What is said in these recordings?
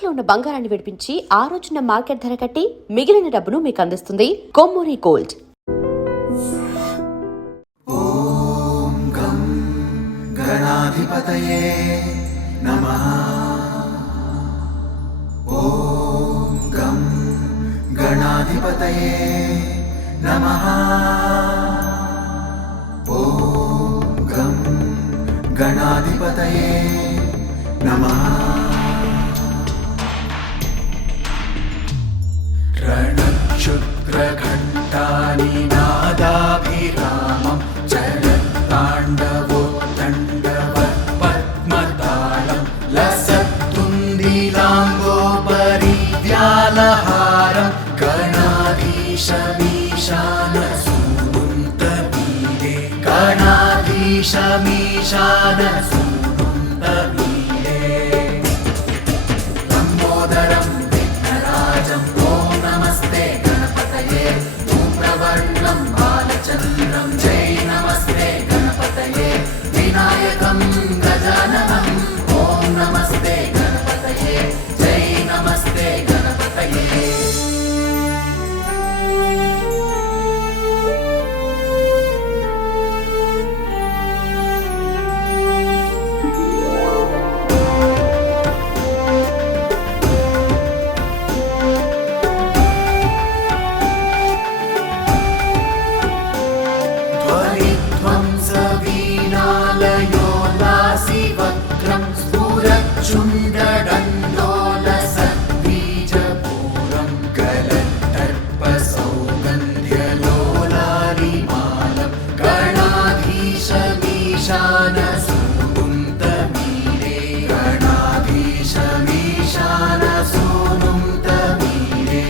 తాకట్లో ఉన్న బంగారాన్ని విడిపించి ఆ రోజున మార్కెట్ ధర కట్టి మిగిలిన డబ్బును మీకు అందిస్తుంది కొమ్మూరి గోల్డ్. ఓం గం గణాధిపతయే నమః. ఓం గం గణాధిపతయే నమః. ఓం గం గణాధిపతయే నమః. रणक्षुद्रघण्टानि नादाभिरामं चलत्ताण्डवोत्तण्डवपद्मतालं लसत्तुन्दिलाम्बोपरि व्यालहारं गणाधीशमीशानसूनुन्तमीरे गणाधीशमीशानसूनुन्तमीरे लम्बोदरं विघ्नराजं ॐ नमस्ते गणपतये. धूम्रवर्णं बालचन्द्रं जय नमस्ते गणपतये. विनायकं गजाननं ॐ नमस्ते गणपतये. जय नमस्ते गणपतये. ध्वंसवीणालयोल्लासिवक्त्रं स्फुरच्चुण्डदण्डोलसद्बीजपूरं गलत्तर्पसौगन्ध्यलोलारिमालं गणाधीशमीशानसूनुन्तमीरे गणाधीशमीशानसूनुन्तमीरे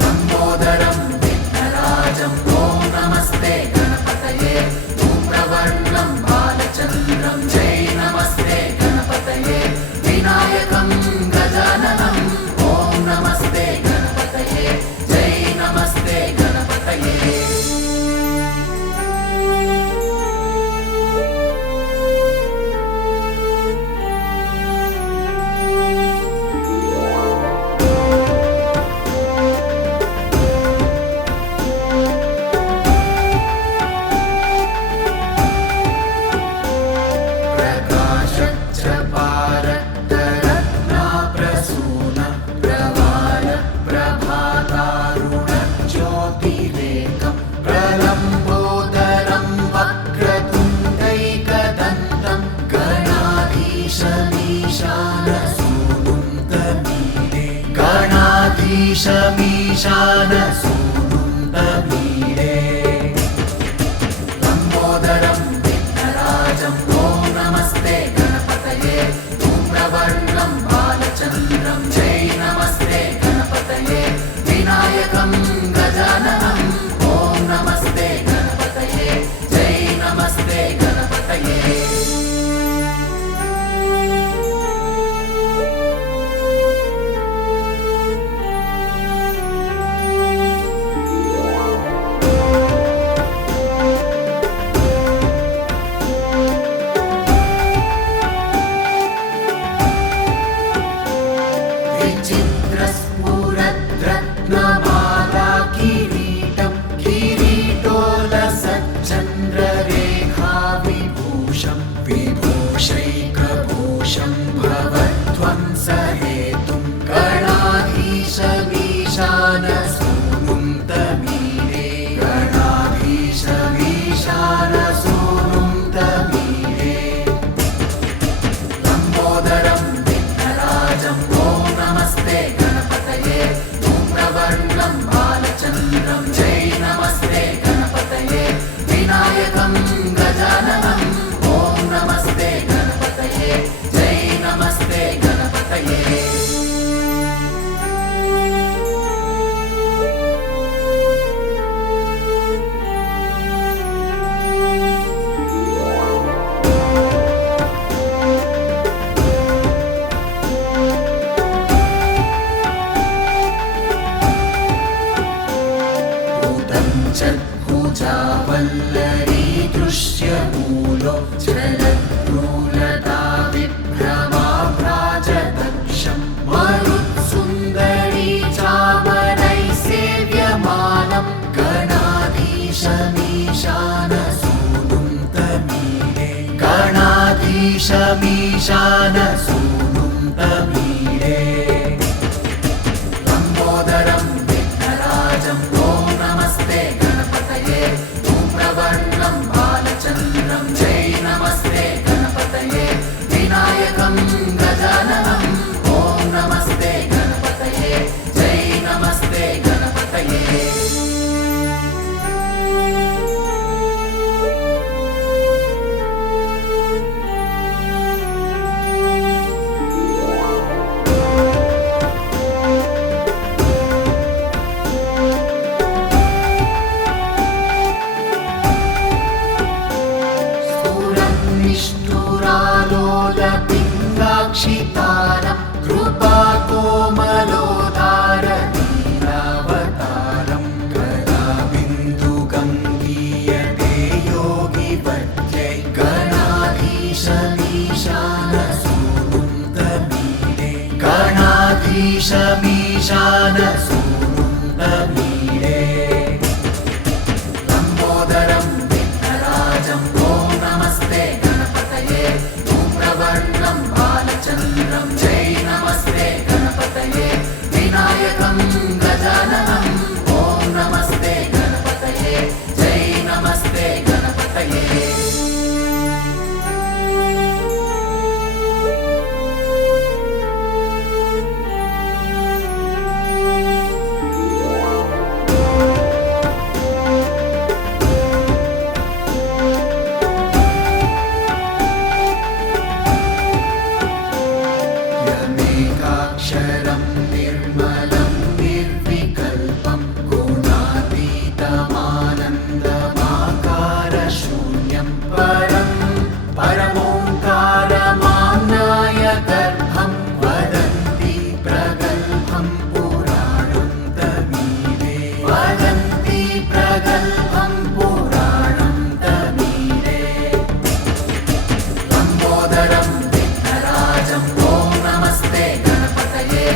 लम्बोदरं विघ्नराजं ॐ नमस्ते गणपतये. धूम्रवर्णं बालचन्द्रं जय नमस्ते गणपतये. विनायकं गजाननं ॐ नमस्ते गणपतये. जय नमस्ते गणपतये. प्रकाशच्चपारक्तरत्नाप्रसून प्रवाल प्रभातारुणज्योतिरेकं प्रलम्बोदरं वक्रतुण्डैकदन्तं गणाधीशमीशानसूनुन्तमीरे गणाधीशमीशानसूनुन्तमीरे लम्बोदरं विघ्नराजं ॐ नमस्ते गणपतये. धूम्रवर्णं बालचन्द्रं जय नमस्ते गणपतये. विनायकं गजाननं ॐ नमस्ते गणपतये. जय नमस्ते गणपतये. विचित्रस्फुरद्रत्नमाला किरीटं किरीटोलसच्चन्द्ररेखाविभूषं विभूषैकभूषं भवध्वंसहेतुं गणाधीशमीशानसूनुन्तमीरे गणाधीशमीशानसूनुन्तमीरे लम्बोदरं विघ्नराजं ॐ नमस्ते गणपतये. सूनुं तमीरे लम्बोदरं विघ्नराजं ॐ नमस्ते गणपतये धूम्रवर्णं बालचन्द्रं जय नमस्ते गणपतये विनायकं गजाननं ॐ नमस्ते गणपतये जय नमस्ते गणपतये निष्ठुरालोलपिङ्गाक्षितारं कृपाकोमलोदारनीलावतारं गदाबिन्दुगङ्गीयते योगिवर्यै गणाधीशमीशानसूनुं तमीरे गणाधीशमीशानसूनुं तमीरे लम्बोदरं विघ्नराजं ॐ नमस्ते गणपतये धूम्रवर्णं बालचन्द्रं जय नमस्ते गणपतये विनायकं गजाननं ॐ नमस्ते गणपतये जय नमस्ते गणपतये यमेकाक्षरं निर्मलं निर्विकल्पं गुणातीतमानन्दमाकारशून्यं परमोङ्कारमाम्नाय गर्भं वदन्ति प्रगल्भं पुराणं तमीरे वदन्ति प्रगल्भं पुराणं तमीरे लम्बोदरं विघ्नराजं ॐ नमस्ते गणपतये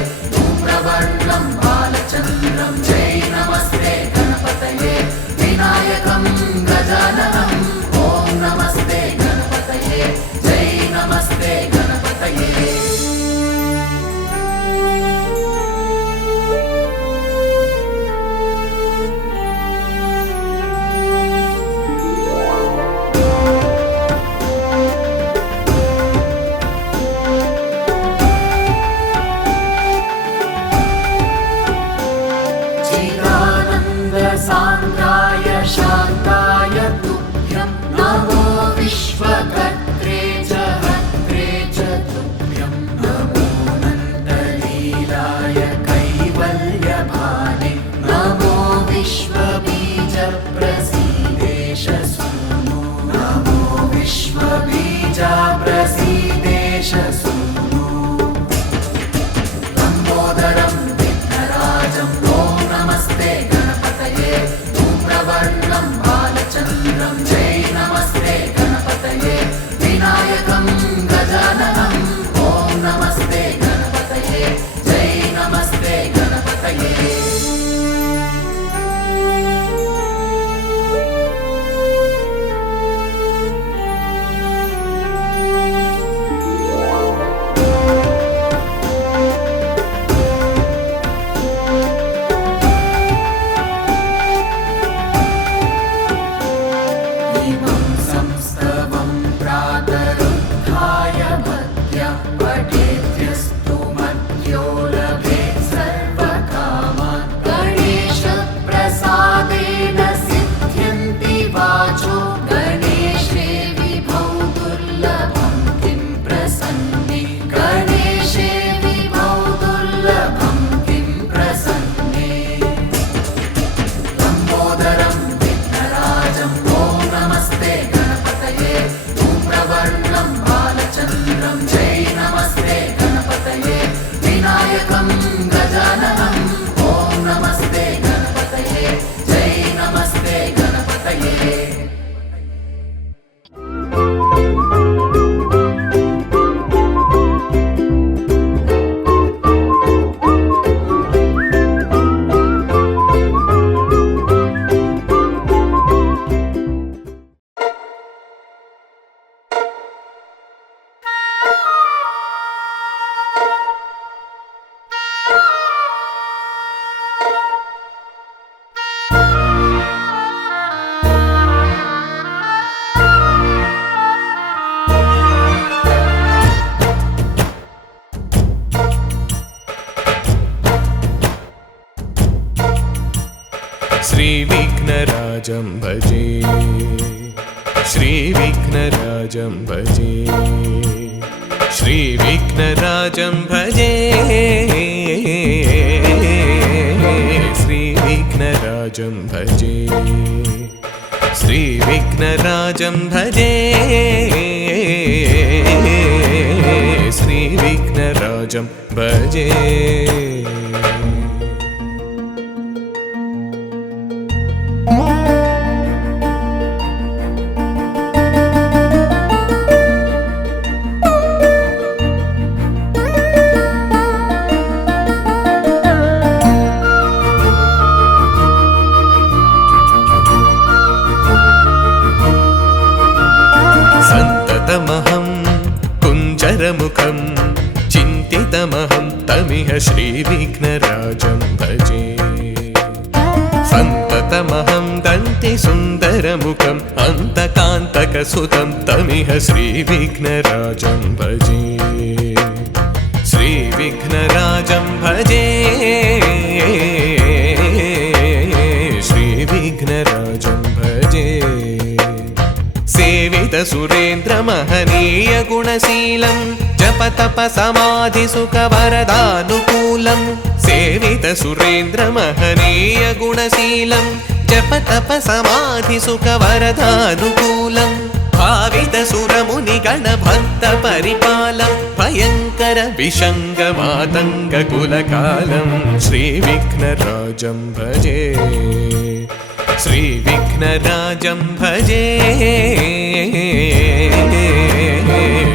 श्रीविघ्नराजं भजे श्रीविघ्नराजं भजे श्रीविघ्नराजं भजे श्रीविघ्नराजं भजे श्रीविघ्नराजं भजे श्रीविघ्नराजं भजे संततमहं कुञ्जरमुखं चिन्तितमहं तमिह श्रीविघ्नराजं भजे संततमहं दन्तिसुन्दरमुखम् अन्तकान्तकसुतं तमिह श्रीविघ्नराजं भजे श्रीविघ्नराजं भजे श्रीविघ्नराजं भजे सेवित सुरेन्द्र महनीय गुणशीलं जपतप समाधि सुख वरदानुकूलं सेवित सुरेन्द्र महनीय गुणशीलं जपतप समाधि सुख वरदानुकूलं भावित सुरमुनि गण भक्त परिपालं भयंकर विशंग मातंग कुलकालं श्रीविघ्नराजं भजे श्रीविघ्नराजं भजे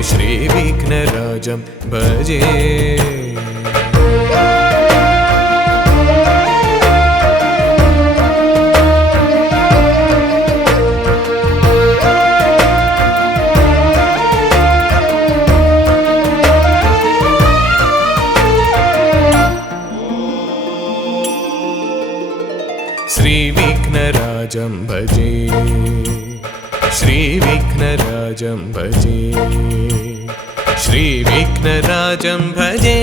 श्रीविघ्नराजं भजे श्रीविघ्नराजं भजे श्रीविघ्नराजं भजे श्रीविघ्नराजं भजे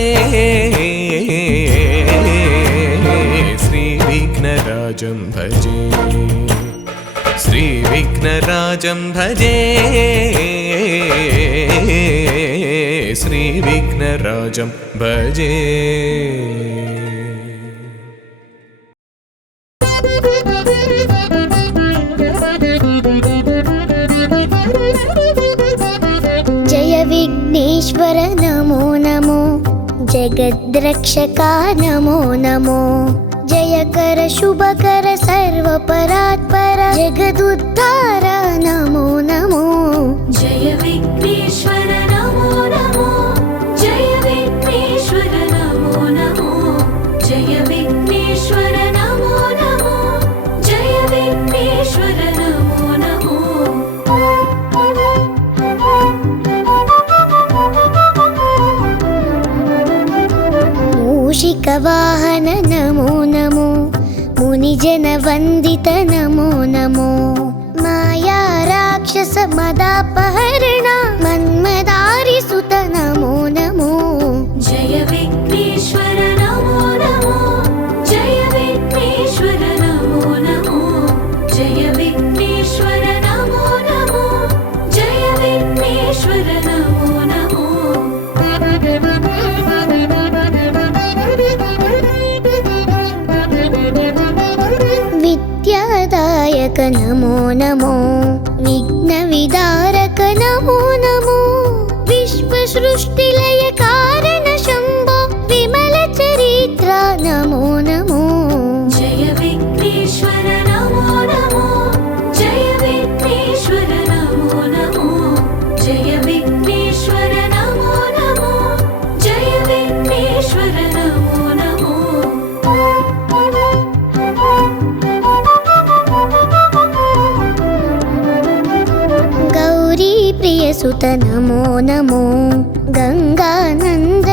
श्रीविघ्नराजं भजे श्रीविघ्नराजं भजे श्रीविघ्नराजं भजे जय विघ्नेश्वर नमो नमो जगद्रक्षका नमो नमो जयकर शुभकर सर्वपरात्पर जगदुद्धार नमो नमो जय विघ्नेश्वर नमो नमो जय विघ्नेश्वर नमो नमो जय विघ्नेश्वर नमो नमो जय विघ्नेश्वर नमो नमो मूषिकवाहन नमो नमो मुनिजन वंदित नमो नमो माया राक्षस मदापहरण मन्मदारि सुत नमो नमो जय विघ्नेश्वर नमो नमो जय विघ्नेश्वर नमो नमो जय विघ्नेश्वर नमो नमो जय विघ्नेश्वर नमो नमो विद्यादायक नमो नमो विघ्नविदारक नमो नमो विश्वसृष्टिलय कारण शम्भो विमल चरित्र नमो नमो जय विघ्नेश्वर नमो नमो जय विघ्नेश्वर नमो नमो जय विघ्नेश्वर नमो नमो जय विघ्नेश्वर नमो नमो गौरी प्रिय सुत नमो नमो गंगानंद